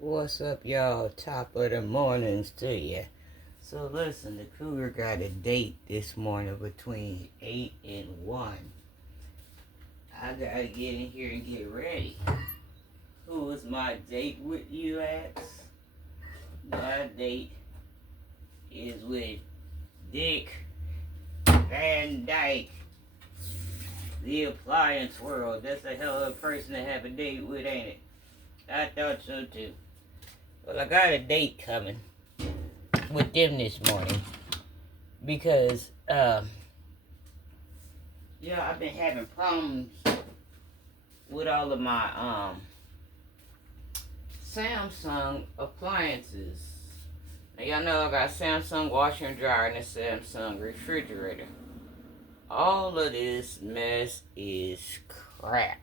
What's up, y'all? Top of the mornings to ya. So listen, the Cougar got a date this morning between 8 and 1. I gotta get in here and get ready. Who is my date with, you ask? My date is with Dick Van Dyke, the appliance world. That's a hell of a person to have a date with, ain't it? I thought so too. Well, I got a date coming with them this morning because, I've been having problems with all of my, Samsung appliances. Now, y'all know I got a Samsung washer and dryer and a Samsung refrigerator. All of this mess is crap.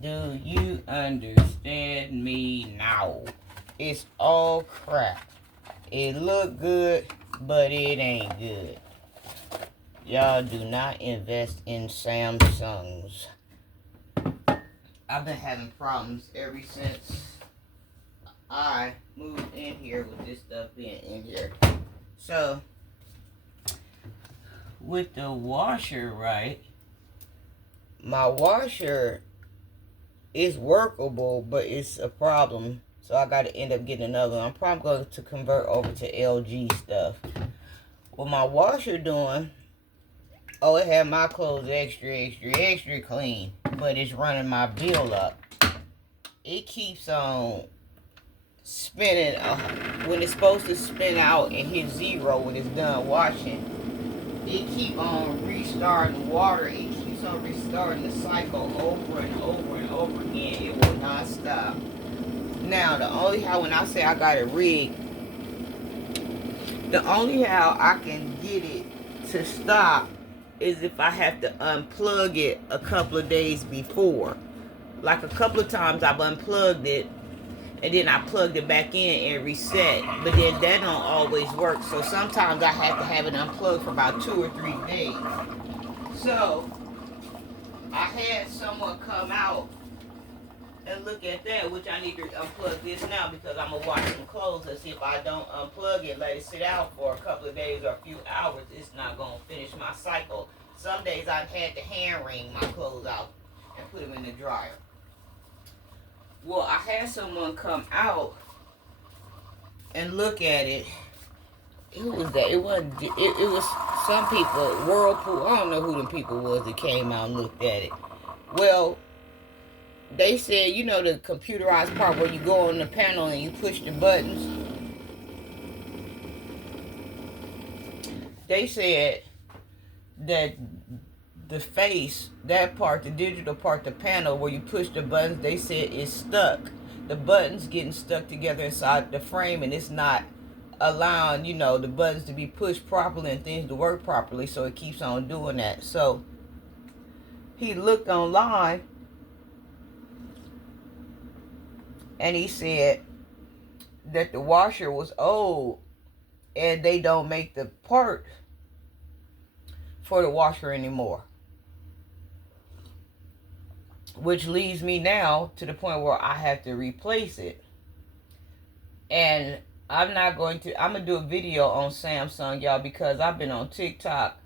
Do you understand me now? It's all crap. It look good, but it ain't good. Y'all do not invest in Samsungs. I've been having problems ever since I moved in here with this stuff being in here. So, with the washer, right? My washer is workable, but it's a problem. So I got to end up getting another one. I'm probably going to convert over to LG stuff. What my washer doing, it had my clothes extra clean. But it's running my bill up. It keeps on spinning when it's supposed to spin out and hit 0 when it's done washing. It keep on restarting water. It keeps on restarting the cycle over and over and over again. It will not stop. Now, the only how when I say I got it rigged, the only how I can get it to stop is if I have to unplug it a couple of days before. Like a couple of times I've unplugged it and then I plugged it back in and reset. But then that don't always work. So sometimes I have to have it unplugged for about 2 or 3 days. So I had someone come out and look at that, which I need to unplug this now because I'm going to wash some clothes and see if I don't unplug it, let it sit out for a couple of days or a few hours, it's not going to finish my cycle. Some days I've had to hand wring my clothes out and put them in the dryer. Well, I had someone come out and look at it. It was some people, Whirlpool, I don't know who the people was that came out and looked at it. Well, they said, you know, the computerized part where you go on the panel and you push the buttons. They said that the face, that part, the digital part, the panel where you push the buttons, they said it's stuck. The buttons getting stuck together inside the frame and it's not allowing, you know, the buttons to be pushed properly and things to work properly. So it keeps on doing that. So he looked online and he said that the washer was old and they don't make the part for the washer anymore. Which leads me now to the point where I have to replace it. And I'm going to do a video on Samsung, y'all, because I've been on TikTok.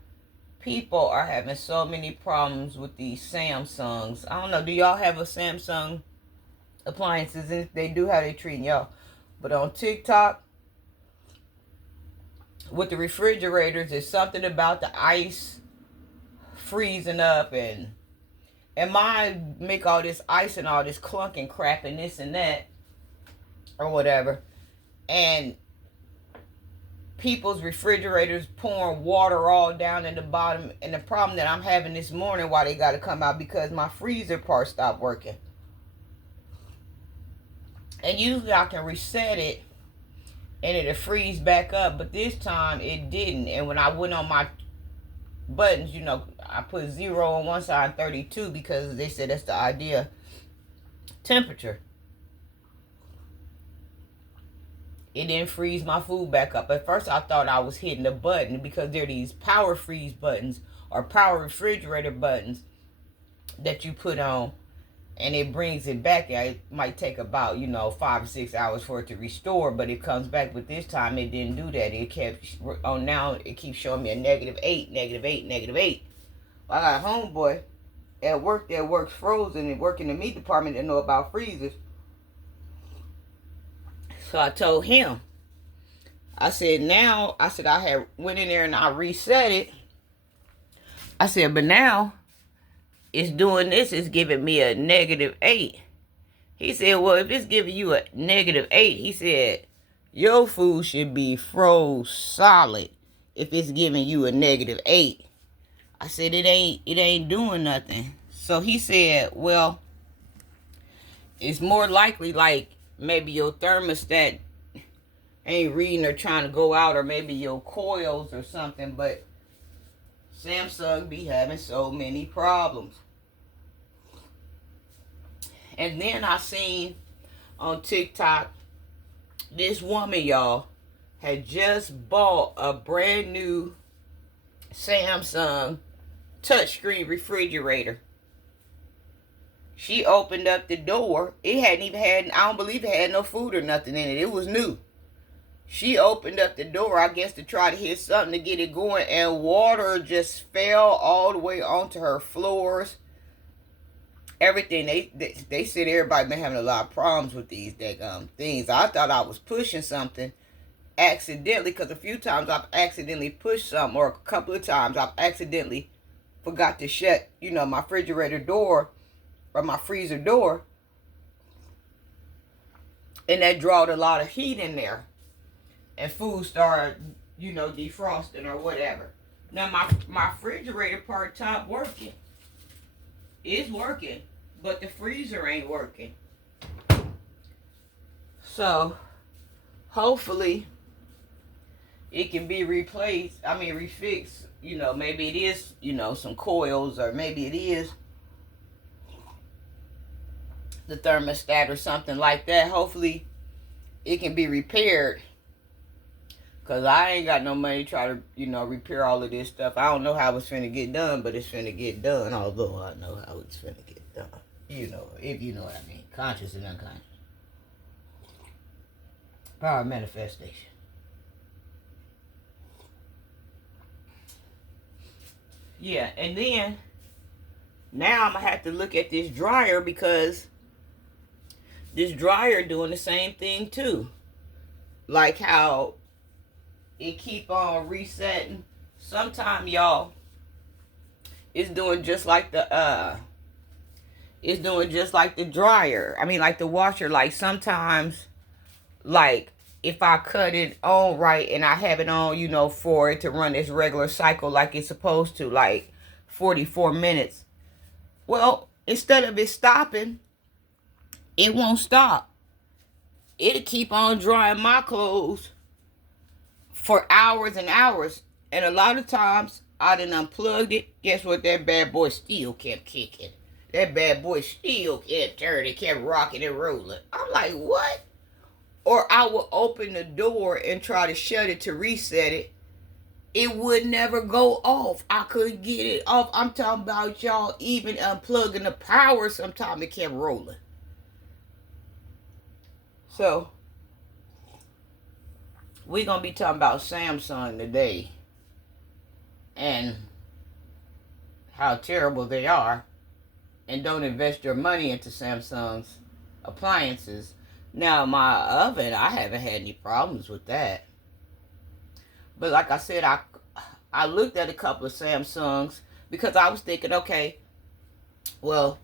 People are having so many problems with these Samsungs. I don't know, do y'all have a Samsung appliances? And if they do, how they treating y'all? But on TikTok, with the refrigerators, there's something about the ice freezing up and mine make all this ice and all this clunk and crap and this and that or whatever. And people's refrigerators pouring water all down in the bottom. And the problem that I'm having this morning, why they got to come out, because my freezer part stopped working. And usually I can reset it and it'll freeze back up, but this time it didn't. And when I went on my buttons, you know, I put 0 on one side and 32 because they said that's the ideal temperature. It didn't freeze my food back up. At first I thought I was hitting the button because there are these power freeze buttons or power refrigerator buttons that you put on and it brings it back. It might take about, 5 or 6 hours for it to restore, but it comes back. But this time it didn't do that. It kept on. Now it keeps showing me a -8, -8, -8. I got a homeboy at work that works frozen and work in the meat department that know about freezers. So I told him, I said I had went in there and I reset it. I said, but now it's doing this, it's giving me a -8. He said, well, if it's giving you a -8, he said, your food should be froze solid if it's giving you a -8. I said, it ain't doing nothing. So he said, well, it's more likely like maybe your thermostat ain't reading or trying to go out, or maybe your coils or something, but Samsung be having so many problems. And then I seen on TikTok, this woman, y'all, had just bought a brand new Samsung touchscreen refrigerator. She opened up the door. It hadn't even had, I don't believe it had no food or nothing in it. It was new. She opened up the door, I guess, to try to hit something to get it going, and water just fell all the way onto her floors. Everything. They said everybody been having a lot of problems with these things. I thought I was pushing something accidentally, because a few times I've accidentally pushed something, or a couple of times I've accidentally forgot to shut, my refrigerator door or my freezer door, and that drawed a lot of heat in there, and food started, defrosting or whatever. Now my refrigerator part top working. It's working, but the freezer ain't working. So hopefully it can be replaced. I mean, refixed. Maybe it is, some coils, or maybe it is the thermostat or something like that. Hopefully it can be repaired, because I ain't got no money to try to, repair all of this stuff. I don't know how it's finna get done, but it's finna get done, although I know how it's finna get done. If you know what I mean. Conscious and unconscious. Power of manifestation. Yeah, and then now I'm going to have to look at this dryer, because this dryer doing the same thing too. Like how it keep on resetting. Sometime, y'all, it's doing just like the dryer. I mean, like the washer. Like sometimes, like if I cut it on right and I have it on, for it to run its regular cycle like it's supposed to, like 44 minutes. Well, instead of it stopping, it won't stop. It'll keep on drying my clothes for hours and hours. And a lot of times I done unplugged it. Guess what? That bad boy still kept kicking. That bad boy still kept turning, kept rocking and rolling. I'm like, what? Or I would open the door and try to shut it to reset it. It would never go off. I couldn't get it off. I'm talking about, y'all, even unplugging the power, sometimes it kept rolling. So we're going to be talking about Samsung today and how terrible they are. And don't invest your money into Samsung's appliances. Now, my oven, I haven't had any problems with that. But like I said, I looked at a couple of Samsungs, because I was thinking, okay, well,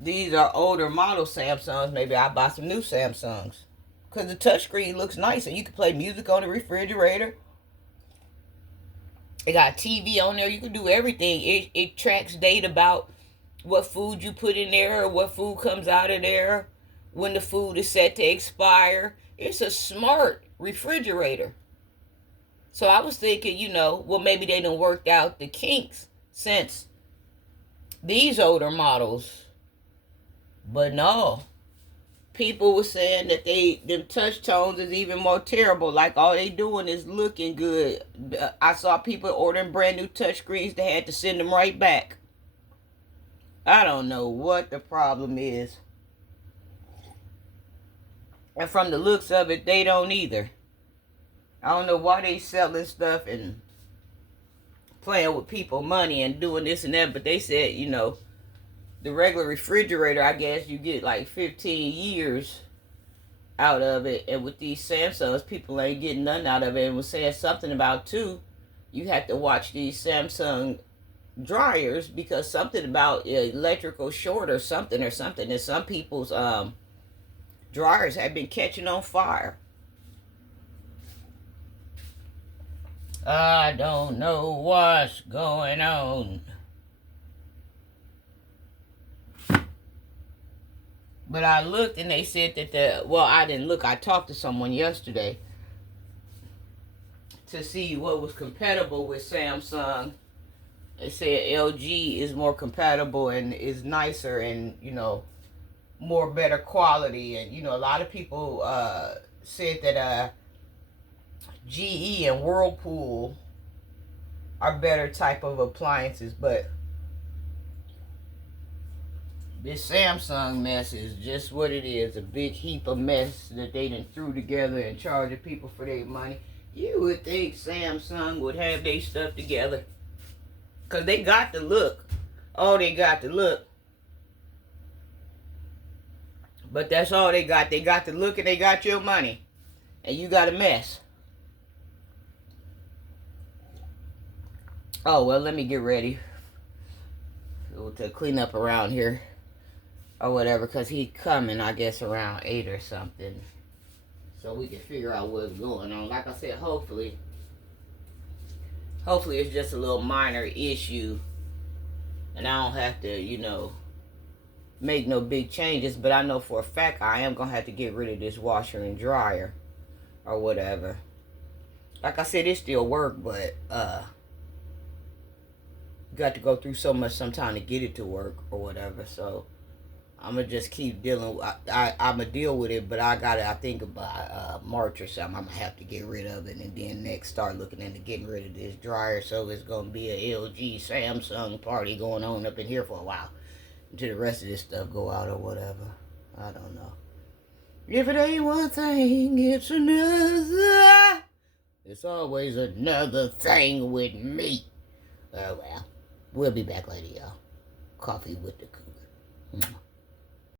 these are older model Samsungs. Maybe I'll buy some new Samsungs, because the touchscreen looks nice, and you can play music on the refrigerator. It got TV on there. You can do everything. It tracks data about what food you put in there, or what food comes out of there, when the food is set to expire. It's a smart refrigerator. So I was thinking, well, maybe they done worked out the kinks since these older models. But no. People were saying that them touch tones is even more terrible. Like all they doing is looking good. I saw people ordering brand new touch screens. They had to send them right back. I don't know what the problem is. And from the looks of it, they don't either. I don't know why they selling stuff and playing with people money and doing this and that, but they said, you know, the regular refrigerator, I guess you get like 15 years out of it, and with these Samsungs, people ain't getting nothing out of it. And was saying something about too, you have to watch these Samsung dryers because something about electrical short or something, and some people's dryers have been catching on fire. I don't know what's going on. But I looked and they said that I didn't look. I talked to someone yesterday to see what was compatible with Samsung. They said LG is more compatible and is nicer and, you know, more better quality. And, you know, a lot of people said that GE and Whirlpool are better type of appliances, but this Samsung mess is just what it is, a big heap of mess that they done threw together and charging people for their money. You would think Samsung would have their stuff together, because they got the look. Oh, they got the look. But that's all they got. They got the look and they got your money. And you got a mess. Oh, well, let me get ready to clean up around here or whatever, because he's coming, I guess, around 8 or something, so we can figure out what's going on. Like I said, hopefully it's just a little minor issue and I don't have to, you know, make no big changes. But I know for a fact I am gonna have to get rid of this washer and dryer or whatever. Like I said, it still work, but got to go through so much sometime to get it to work or whatever. So I'm gonna just keep dealing. I'm gonna deal with it, but I think about March or something, I'm gonna have to get rid of it, and then next start looking into getting rid of this dryer. So it's gonna be a LG Samsung party going on up in here for a while until the rest of this stuff go out or whatever. I don't know. If it ain't one thing, it's another. It's always another thing with me. Oh well. We'll be back later, y'all. Coffee with the Cougar.